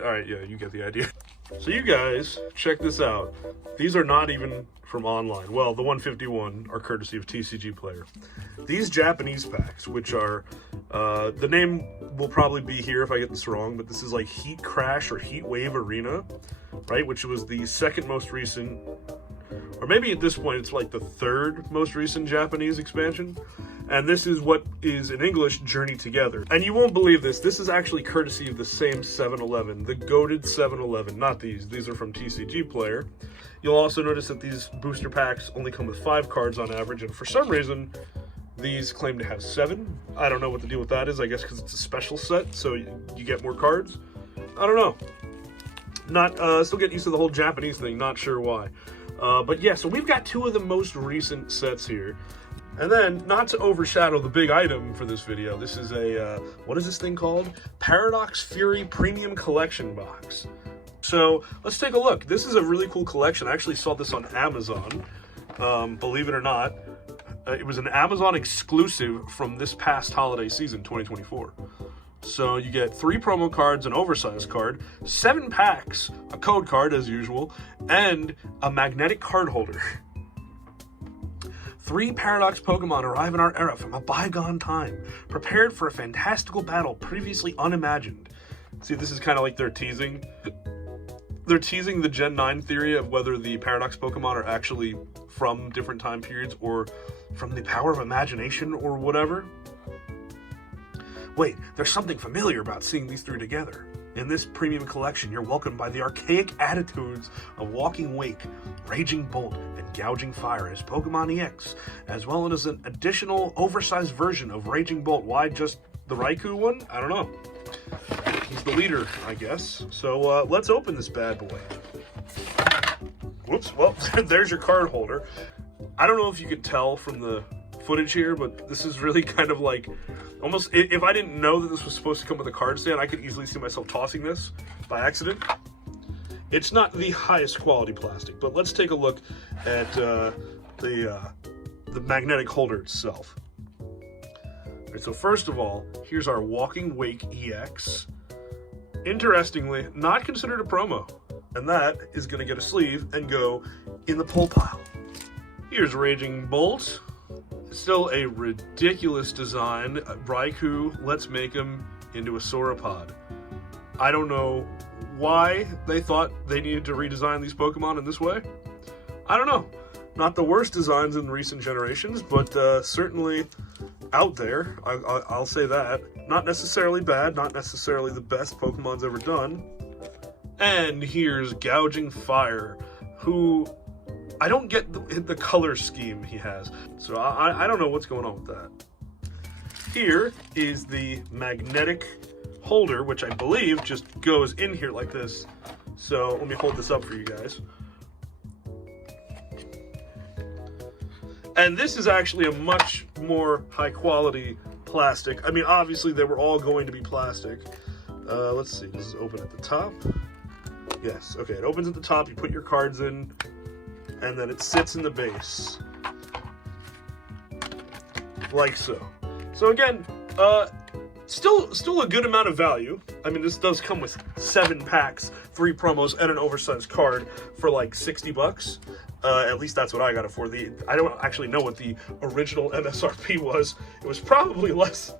Alright, yeah, you get the idea. So you guys, check this out. These are not even from online. Well, the 151 are courtesy of TCG Player. These Japanese packs, which are, the name will probably be here if I get this wrong, but this is like Heat Crash or Heat Wave Arena, right? Which was the second most recent, or maybe at this point it's like the third most recent Japanese expansion. And this is what is in English Journey Together. And you won't believe this, this is actually courtesy of the same 7-Eleven, the goated 7-Eleven, not these are from TCG Player. You'll also notice that these booster packs only come with 5 cards on average, and for some reason, these claim to have 7. I don't know what the deal with that is, I guess because it's a special set, so you get more cards. I don't know. Still getting used to the whole Japanese thing, not sure why. But yeah, so we've got 2 of the most recent sets here. And then, not to overshadow the big item for this video, this is a, what is this thing called? Paradox Fury Premium Collection Box. So, let's take a look. This is a really cool collection. I actually saw this on Amazon, believe it or not. It was an Amazon exclusive from this past holiday season, 2024. So you get 3 promo cards, an oversized card, 7 packs, a code card as usual, and a magnetic card holder. 3 Paradox Pokemon arrive in our era from a bygone time, prepared for a fantastical battle previously unimagined. See, this is kind of like they're teasing the Gen 9 theory of whether the Paradox Pokemon are actually from different time periods or from the power of imagination or whatever. Wait, there's something familiar about seeing these 3 together. In this premium collection, you're welcomed by the archaic attitudes of Walking Wake, Raging Bolt, and Gouging Fire as Pokemon EX, as well as an additional oversized version of Raging Bolt. Why just the Raikou one? I don't know. He's the leader, I guess. So let's open this bad boy. Whoops, well, there's your card holder. I don't know if you could tell from the footage here, but this is really kind of like, almost, if I didn't know that this was supposed to come with a card stand, I could easily see myself tossing this by accident. It's not the highest quality plastic, but let's take a look at the magnetic holder itself. All right, so first of all, here's our Walking Wake EX. Interestingly, not considered a promo, and that is going to get a sleeve and go in the pull pile. Here's Raging Bolt. Still a ridiculous design. Raikou, let's make him into a sauropod. I don't know why they thought they needed to redesign these Pokemon in this way. I don't know. Not the worst designs in recent generations, but certainly out there. I'll say that. Not necessarily bad, not necessarily the best Pokemon's ever done. And here's Gouging Fire, who I don't get the color scheme he has. So I don't know what's going on with that. Here is the magnetic holder, which I believe just goes in here like this. So let me hold this up for you guys. And this is actually a much more high quality plastic. I mean, obviously they were all going to be plastic. Let's see, does this open at the top? Yes, okay, it opens at the top, you put your cards in, and then it sits in the base. Like so. So again, still a good amount of value. I mean, this does come with 7 packs, 3 promos, and an oversized card for like 60 bucks. At least that's what I got it for. I don't actually know what the original MSRP was. It was probably less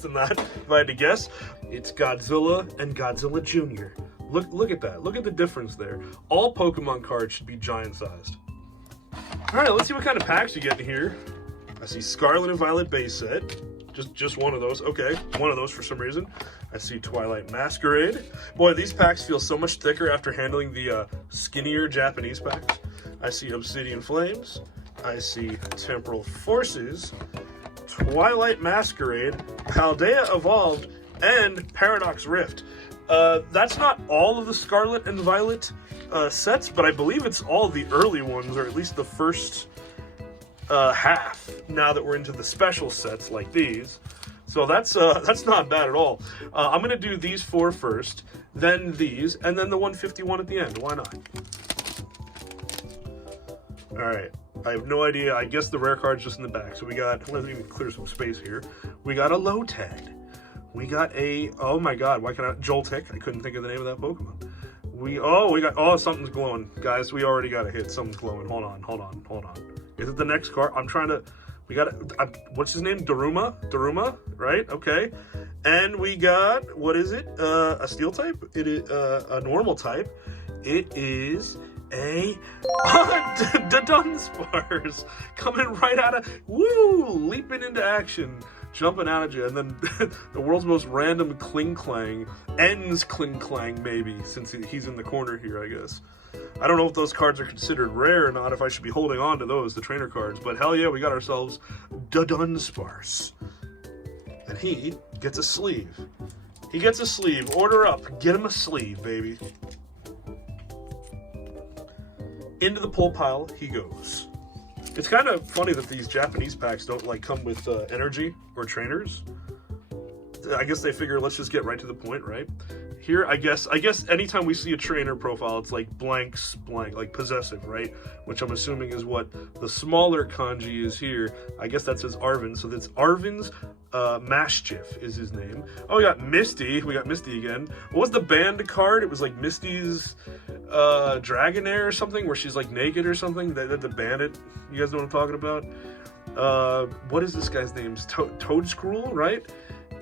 than that, if I had to guess. It's Godzilla and Godzilla Jr. Look at that. Look at the difference there. All Pokemon cards should be giant-sized. All right, let's see what kind of packs you get in here. I see Scarlet and Violet base set. Just one of those. Okay, one of those for some reason. I see Twilight Masquerade. Boy, these packs feel so much thicker after handling the skinnier Japanese packs. I see Obsidian Flames. I see Temporal Forces, Twilight Masquerade, Paldea Evolved, and Paradox Rift. That's not all of the Scarlet and Violet sets, but I believe it's all the early ones, or at least the first half, now that we're into the special sets like these. So that's not bad at all. I'm going to do these 4 first, then these, and then the 151 at the end. Why not? All right. I have no idea. I guess the rare card's just in the back. So we got, let me clear some space here. We got a Lotad. We got a, oh my god, why can I, Joltik, I couldn't think of the name of that Pokemon. We got, something's glowing. Guys, we already got a hit, something's glowing. Hold on. Is it the next card? I'm trying to, we got, what's his name? Daruma, right? Okay. And we got, what is it? A steel type? It is a normal type. It is a Dunsparce coming right out of, leaping into action. Jumping out at you, and then the world's most random Kling-Klang ends Kling-Klang, maybe, since he's in the corner here, I guess. I don't know if those cards are considered rare or not, if I should be holding on to those, the trainer cards, but hell yeah, we got ourselves Dunsparce. And he gets a sleeve. He gets a sleeve. Order up. Get him a sleeve, baby. Into the pull pile he goes. It's kind of funny that these Japanese packs don't like come with energy or trainers. I guess they figure let's just get right to the point, right? Here, I guess anytime we see a trainer profile, it's like blank, like possessive, right? Which I'm assuming is what the smaller kanji is here. I guess that says Arvin, so that's Arvin's Mashchief is his name. Oh, we got Misty. We got Misty again. What was the band card? It was like Misty's Dragonair or something, where she's like naked or something. The bandit. You guys know what I'm talking about? What is this guy's name? Toadscruel, right?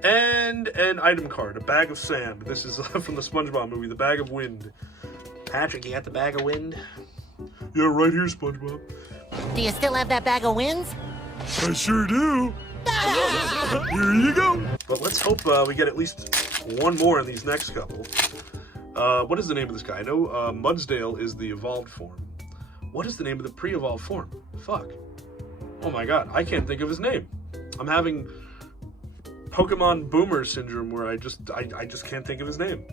And an item card, a bag of sand. This is from the SpongeBob movie, the bag of wind. Patrick, you got the bag of wind? Yeah, right here, SpongeBob. Do you still have that bag of winds? I sure do. Here you go. But let's hope we get at least one more in these next couple. What is the name of this guy? I know Mudsdale is the evolved form. What is the name of the pre-evolved form? Fuck. Oh my god, I can't think of his name. I'm having Pokemon Boomer syndrome where I just can't think of his name.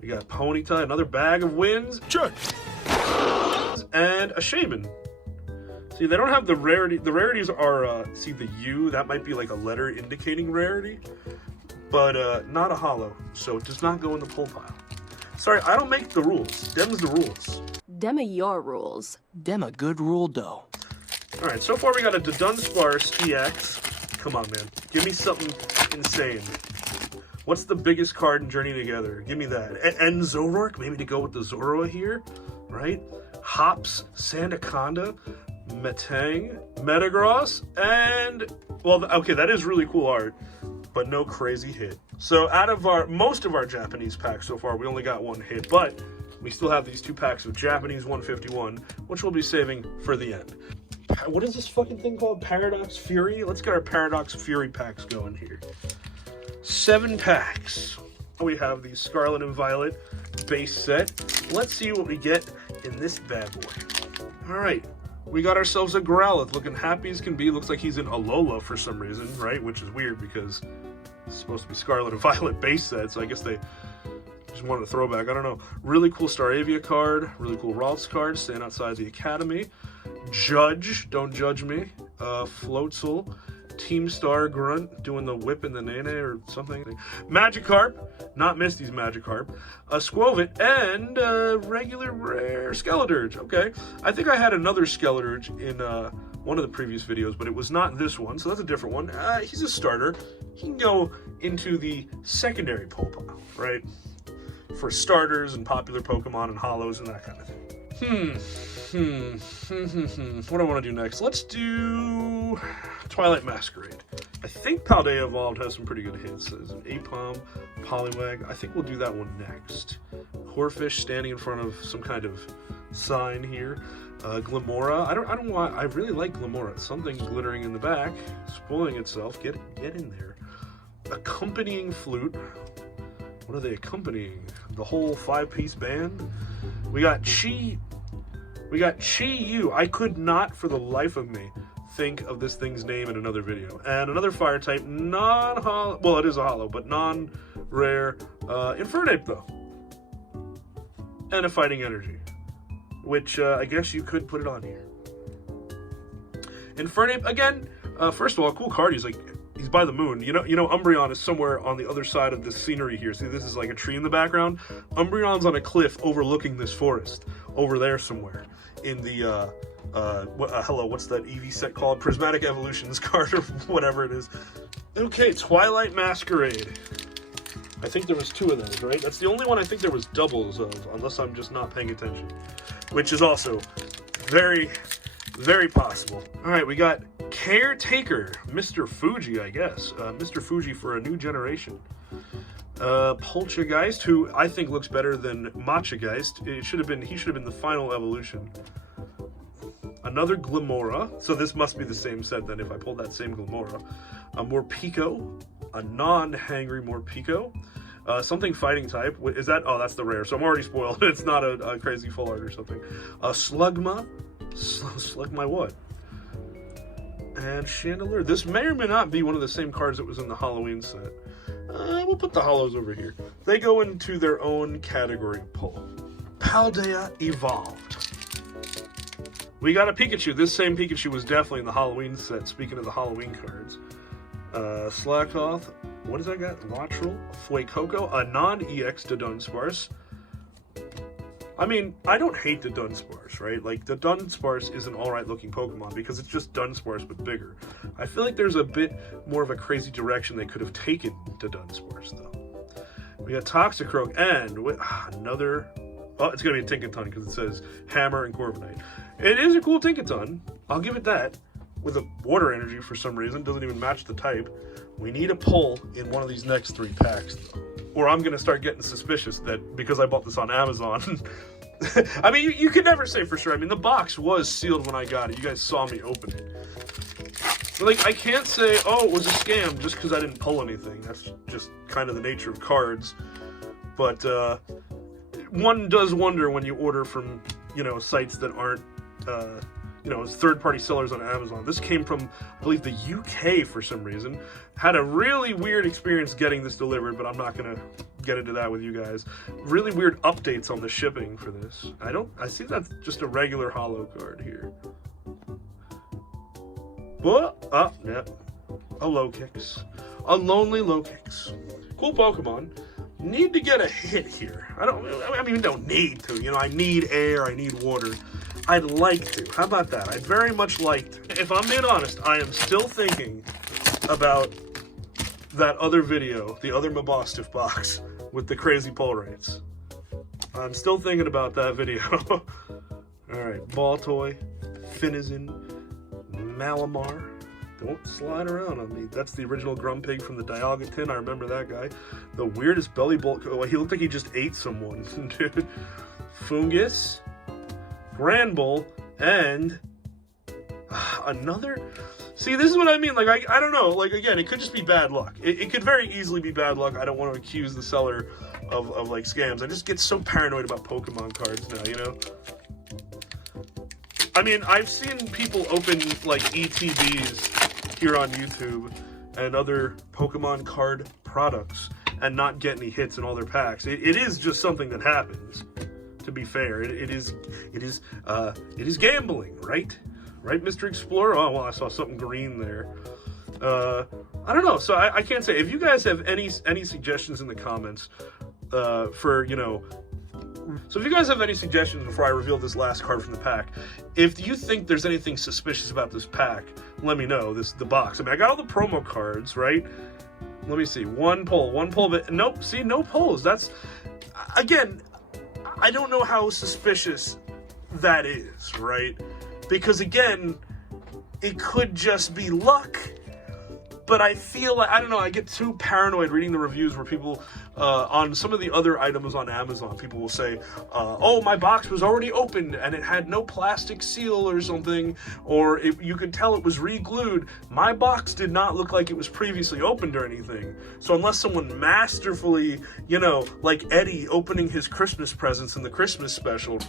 We got Ponyta, another bag of winds. Check. And a Shaman. See, they don't have the rarity. The rarities are, see the U, that might be like a letter indicating rarity, but not a holo, so it does not go in the pull pile. Sorry, I don't make the rules. Dem's the rules. Dem are your rules. Dem a good rule, though. Alright, so far we got a Dunsparce EX. Come on, man. Give me something insane. What's the biggest card in Journey Together? Give me that. And Zoroark, maybe to go with the Zorua here, right? Hops, Sandaconda, Metang, Metagross, and, well, okay, that is really cool art, but no crazy hit. So out of most of our Japanese packs so far, we only got one hit, but we still have these two packs of Japanese 151, which we'll be saving for the end. What is this fucking thing called? Paradox Fury? Let's get our Paradox Fury packs going here. 7 packs. We have the Scarlet and Violet base set. Let's see what we get in this bad boy. Alright, we got ourselves a Growlithe, looking happy as can be. Looks like he's in Alola for some reason, right? Which is weird because it's supposed to be Scarlet and Violet base set, so I guess they just wanted a throwback. I don't know. Really cool Staravia card. Really cool Ralts card. Staying outside the academy. Judge. Don't judge me. Floatzel. Team Star Grunt doing the whip in the Nene or something. Magikarp. Not Misty's Magikarp. A Squovit. And regular rare Skeledirge. Okay. I think I had another Skeledirge in one of the previous videos, but it was not this one, so that's a different one. He's a starter. He can go into the secondary pull pile, right? For starters and popular Pokemon and holos and that kind of thing. What do I want to do next? Let's do Twilight Masquerade. I think Paldea Evolved has some pretty good hits. There's an Apom, Poliwag. I think we'll do that one next. Horfish standing in front of some kind of sign here. Glimora. I don't know why. I really like Glimora. Something glittering in the back, spoiling itself. Get in there. Accompanying flute. What are they accompanying? The whole 5-piece band? We got Chi-Yu. I could not, for the life of me, think of this thing's name in another video. And another fire type, non-holo, well, it is a holo, but non-rare, Infernape, though. And a Fighting Energy, which I guess you could put it on here. Infernape, again, first of all, cool card. He's by the moon. You know, Umbreon is somewhere on the other side of this scenery here. See, this is like a tree in the background. Umbreon's on a cliff overlooking this forest over there somewhere in the, hello, what's that EV set called? Prismatic Evolutions card or whatever it is. Okay, Twilight Masquerade. I think there was 2 of those, right? That's the only one I think there was doubles of, unless I'm just not paying attention. Which is also very, very possible. All right, we got Caretaker, Mr. Fuji, I guess. Mr. Fuji for a new generation. Poltergeist, who I think looks better than Machageist. He should have been the final evolution. Another Glimora. So this must be the same set then if I pulled that same Glimora. A Morpeko, a non-hangry Morpeko. Something fighting type. Is that? Oh, that's the rare. So I'm already spoiled. It's not a crazy full art or something. A Slugma. Slugma what? And Chandelier. This may or may not be one of the same cards that was in the Halloween set. We'll put the hollows over here. They go into their own category pull. Paldea Evolved. We got a Pikachu. This same Pikachu was definitely in the Halloween set, speaking of the Halloween cards. Slackoth. What does that got? Latrell. Fuecoco. A non-EX to Dunsparce. I mean, I don't hate the Dunsparce, right? Like, the Dunsparce is an alright looking Pokemon because it's just Dunsparce but bigger. I feel like there's a bit more of a crazy direction they could have taken to Dunsparce, though. We got Toxicroak and another... Oh, it's going to be a Tinkaton because it says Hammer and Corviknight. It is a cool Tinkaton. I'll give it that. With a water energy for some reason. Doesn't even match the type. We need a pull in one of these next 3 packs, though. Or I'm going to start getting suspicious that because I bought this on Amazon... I mean, you can never say for sure. I mean, the box was sealed when I got it. You guys saw me open it. So, like, I can't say, oh, it was a scam just because I didn't pull anything. That's just kind of the nature of cards. But, one does wonder when you order from, you know, sites that aren't, you know, third-party sellers on Amazon. This came from, I believe, the UK for some reason. Had a really weird experience getting this delivered, but I'm not going to get into that with you guys. Really weird updates on the shipping for this. I see that's just a regular holo card here. But, yeah. A Lokix. A lonely Lokix. Cool Pokemon. Need to get a hit here. I mean, don't need to. You know, I need air, I need water. I'd like to. How about that? I'd very much like to. If I'm being honest, I am still thinking about that other video, the other Mabostiff box with the crazy pull rates. I'm still thinking about that video. Alright, Baltoy, Finizen, Malamar. Don't slide around on me. That's the original Grumpig from the Dialga tin. I remember that guy. The weirdest belly bulk. Oh, he looked like he just ate someone, dude. Fungus, Granbull, and another. See, this is what I mean. Like, I don't know. Like, again, it could just be bad luck. It could very easily be bad luck. I don't want to accuse the seller of like, scams. I just get so paranoid about Pokemon cards now, you know? I mean, I've seen people open, like, ETBs here on YouTube and other Pokemon card products and not get any hits in all their packs. It is just something that happens, to be fair. It is gambling, right? Right, Mr. Explorer? Oh, well, I saw something green there. I don't know. So I can't say. If you guys have any suggestions in the comments for, you know... So if you guys have any suggestions before I reveal this last card from the pack, if you think there's anything suspicious about this pack, let me know. The box. I mean, I got all the promo cards, right? Let me see. One pull, but nope. See, no pulls. That's... Again, I don't know how suspicious that is, right? Because, again, it could just be luck. But I feel like, I don't know, I get too paranoid reading the reviews where people, on some of the other items on Amazon, people will say, oh, my box was already opened and it had no plastic seal or something, or you could tell it was re-glued. My box did not look like it was previously opened or anything. So unless someone masterfully, you know, like Eddie opening his Christmas presents in the Christmas special...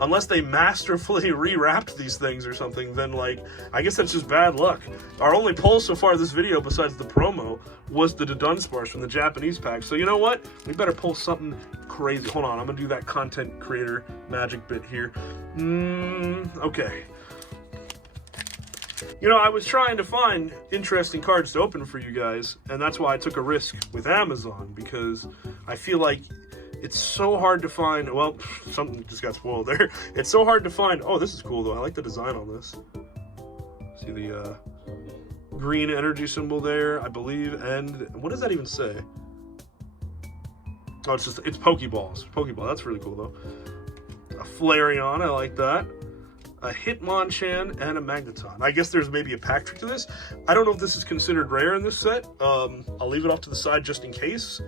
Unless they masterfully rewrapped these things or something, then, like, I guess that's just bad luck. Our only pull so far this video, besides the promo, was the Dunsparce from the Japanese pack. So you know what? We better pull something crazy. Hold on, I'm gonna do that content creator magic bit here. Okay. You know, I was trying to find interesting cards to open for you guys, and that's why I took a risk with Amazon, because I feel like it's so hard to find. Well, something just got spoiled there. It's so hard to find. Oh, this is cool, though. I like the design on this. See the green energy symbol there, I believe. And what does that even say? Oh, it's Pokeballs. Pokeball, that's really cool though. A Flareon, I like that. A Hitmonchan and a Magneton. I guess there's maybe a pack trick to this. I don't know if this is considered rare in this set. I'll leave it off to the side just in case.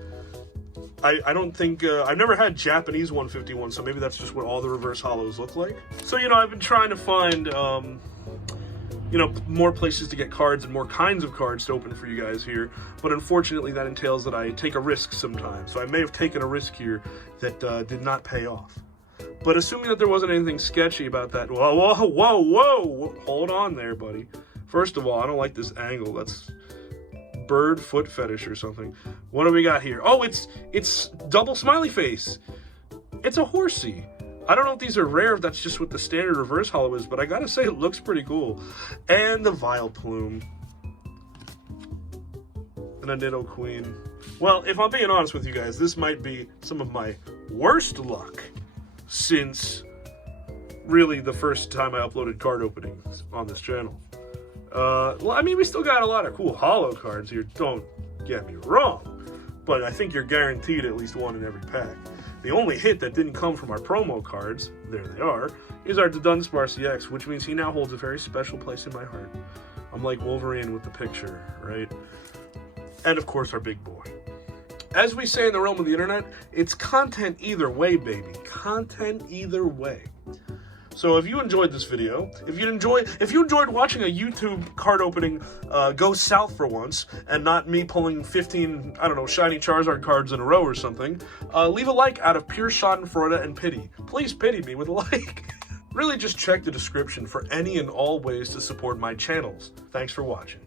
I don't think, I've never had Japanese 151, so maybe that's just what all the reverse hollows look like. So, you know, I've been trying to find, you know, more places to get cards and more kinds of cards to open for you guys here. But unfortunately, that entails that I take a risk sometimes. So I may have taken a risk here that did not pay off. But assuming that there wasn't anything sketchy about that, whoa, hold on there, buddy. First of all, I don't like this angle. That's bird foot fetish or something. What do we got here? Oh, it's double smiley face. It's a horsey. I don't know if these are rare, if that's just what the standard reverse hollow is, but I gotta say it looks pretty cool. And the Vileplume. And a Nidoqueen. Well, if I'm being honest with you guys, this might be some of my worst luck since really the first time I uploaded card openings on this channel. Well, I mean, we still got a lot of cool holo cards here, don't get me wrong, but I think you're guaranteed at least one in every pack. The only hit that didn't come from our promo cards, there they are, is our Dunsparce CX, which means he now holds a very special place in my heart. I'm like Wolverine with the picture, right? And of course, our big boy. As we say in the realm of the internet, it's content either way, baby. Content either way. So if you enjoyed this video, if you enjoyed watching a YouTube card opening go south for once, and not me pulling 15, I don't know, shiny Charizard cards in a row or something, leave a like out of pure schadenfreude and pity. Please pity me with a like. Really just check the description for any and all ways to support my channels. Thanks for watching.